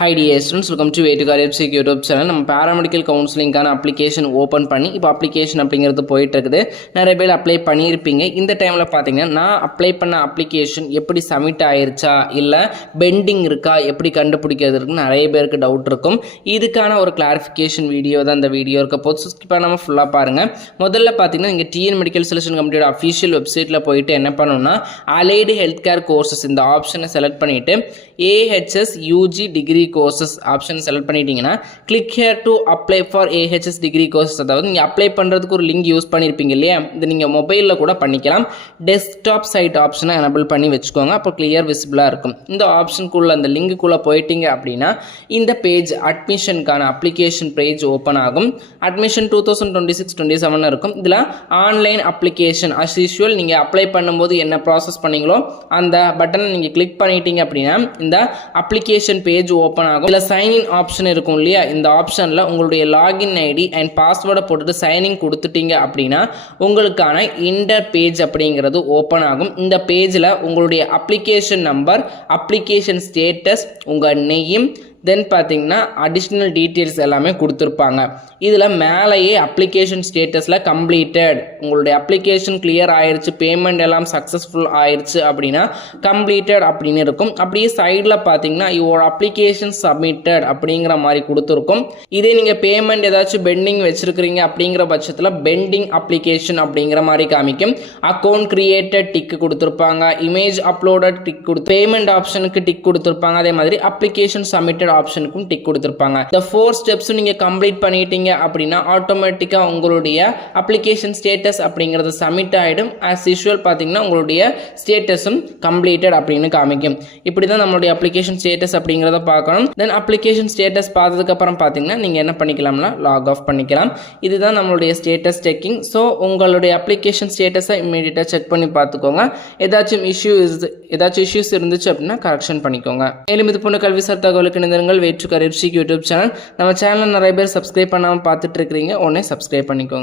Hi dear students, welcome to Way to Career Psych YouTube channel. நம்ம paramedical counseling-கான application open பண்ணி இப்போ application அப்படிங்கிறது போயிட்டு இருக்குது. நிறைய பேர் அப்ளை பண்ணியிருப்பீங்க. இந்த டைமில் பார்த்தீங்கன்னா நான் அப்ளை பண்ண அப்ளிகேஷன் எப்படி சப்மிட் ஆயிருச்சா இல்லை பெண்டிங் இருக்கா எப்படி கண்டுபிடிக்கிறதுக்கு நிறைய பேருக்கு டவுட் இருக்கும். இதுக்கான ஒரு கிளாரிஃபிகேஷன் வீடியோ தான் இந்த வீடியோ இருக்க போது ஸ்கிப் பண்ணாமல் ஃபுல்லாக பாருங்கள். முதல்ல பார்த்தீங்கன்னா இங்கே டிஎன் மெடிக்கல் செலெக்ஷன் கமிட்டியோட அஃபிஷியல் வெப்சைட்டில் போயிட்டு என்ன பண்ணணும்னா அலைடு ஹெல்த் கேர் கோர்சஸ் இந்த ஆப்ஷனை செலக்ட் பண்ணிவிட்டு AHS UG degree courses option select பண்ணிட்டீங்கன்னா click here to apply for AHS degree courses. அதாவது நீங்கள் அப்ளை பண்ணுறதுக்கு ஒரு லிங்க் யூஸ் பண்ணியிருப்பீங்க இல்லையா, இது நீங்கள் மொபைலில் கூட பண்ணிக்கலாம். டெஸ்க்டாப் சைட் ஆப்ஷனை எனபிள் பண்ணி வச்சுக்கோங்க, அப்போ கிளியர் விசிபிளாக இருக்கும். இந்த ஆப்ஷனுக்குள்ளே அந்த லிங்க்குள்ளே போயிட்டீங்க அப்படின்னா இந்த பேஜ் அட்மிஷனுக்கான அப்ளிகேஷன் பேஜ் ஓப்பன் ஆகும். அட்மிஷன் 2026-27 இருக்கும். இதில் ஆன்லைன் அப்ளிகேஷன் அஸ் யூஷுவல் நீங்கள் அப்ளை பண்ணும்போது என்ன ப்ராசஸ் பண்ணீங்களோ அந்த பட்டனை நீங்கள் கிளிக் பண்ணிட்டீங்க அப்படின்னா இந்த அப்ளிகேஷன் பேஜ் ஓப்பன் ஆகும். இதில் சைன்இன் ஆப்ஷன் இருக்கும் இல்லையா, இந்த ஆப்ஷனில் உங்களுடைய லாகின் ஐடி அண்ட் பாஸ்வேர்டை போட்டுட்டு சைன்இன் கொடுத்துட்டீங்க அப்படின்னா உங்களுக்கான இன்டர் பேஜ் அப்படிங்கிறது ஓப்பன் ஆகும். இந்த பேஜில் உங்களுடைய அப்ளிகேஷன் நம்பர், அப்ளிகேஷன் ஸ்டேட்டஸ், உங்கள் நேம், தென் பார்த்தீங்கன்னா அடிஷ்னல் டீட்டெயில்ஸ் எல்லாமே கொடுத்துருப்பாங்க. இதில் மேலேயே அப்ளிகேஷன் ஸ்டேட்டஸில் கம்ப்ளீட்டட், உங்களுடைய அப்ளிகேஷன் கிளியர் ஆயிடுச்சு, பேமெண்ட் எல்லாம் சக்ஸஸ்ஃபுல் ஆயிடுச்சு அப்படின்னா கம்ப்ளீட்டட் அப்படின்னு இருக்கும். அப்படியே சைடில் பார்த்தீங்கன்னா யுவர் அப்ளிகேஷன் சப்மிட்டட் அப்படிங்கிற மாதிரி கொடுத்துருக்கும். இதே நீங்கள் பேமெண்ட் ஏதாச்சும் பெண்டிங் வச்சுருக்கிறீங்க அப்படிங்கிற பட்சத்தில் பெண்டிங் அப்ளிகேஷன் அப்படிங்கிற மாதிரி காமிக்கும். அக்கௌண்ட் கிரியேட்டட் டிக் கொடுத்துருப்பாங்க, இமேஜ் அப்லோடட் டிக் பேமெண்ட் ஆப்ஷனுக்கு டிக் கொடுத்துருப்பாங்க. அதே மாதிரி அப்ளிகேஷன் சப்மிட்டட் ஆப்ஷனுக்கும் டிக் கொடுத்திருப்பாங்க. இந்த 4 ஸ்டெப்ஸ் நீங்க கம்ப்ளீட் பண்ணிட்டீங்க அப்படின்னா ஆட்டோமேட்டிக்கா உங்களுடைய அப்ளிகேஷன் ஸ்டேட்டஸ் அப்படிங்கிறது சப்மிட் ஆயிடும். as usual பாத்தீங்கன்னா உங்களுடைய ஸ்டேட்டஸும் கம்ப்ளீட்டட் அப்படின்னு காமிக்கும். இப்படி தான் நம்மளுடைய அப்ளிகேஷன் ஸ்டேட்டஸ் அப்படிங்கிறத பார்க்கணும். தென் அப்ளிகேஷன் ஸ்டேட்டஸ் பார்த்ததுக்கு அப்புறம் பார்த்தீங்கன்னா நீங்க என்ன பண்ணிக்கலாம்னா லாக் ஆஃப் பண்ணிக்கலாம். இதுதான் நம்மளுடைய ஸ்டேட்டஸ் செக்கிங். ஸோ உங்களுடைய அப்ளிகேஷன் ஸ்டேட்டஸை இமீடியட்டா செக் பண்ணி பார்த்துக்கோங்க. ஏதாச்சும் இஷ்யூஸ் இருந்துச்சு அப்படின்னா கரெக்ஷன் பண்ணிக்கோங்க. மேலும் இது போன்ற கல்வி சார் தகவலுக்கு Way to Career Psych YouTube channel. நம்ம சேனலில் நிறைய பேர் சப்ஸ்கிரைப் பண்ணாமல் பார்த்துட்டு இருக்கிறீங்க, உடனே சப்ஸ்கிரைப் பண்ணிக்கோங்க.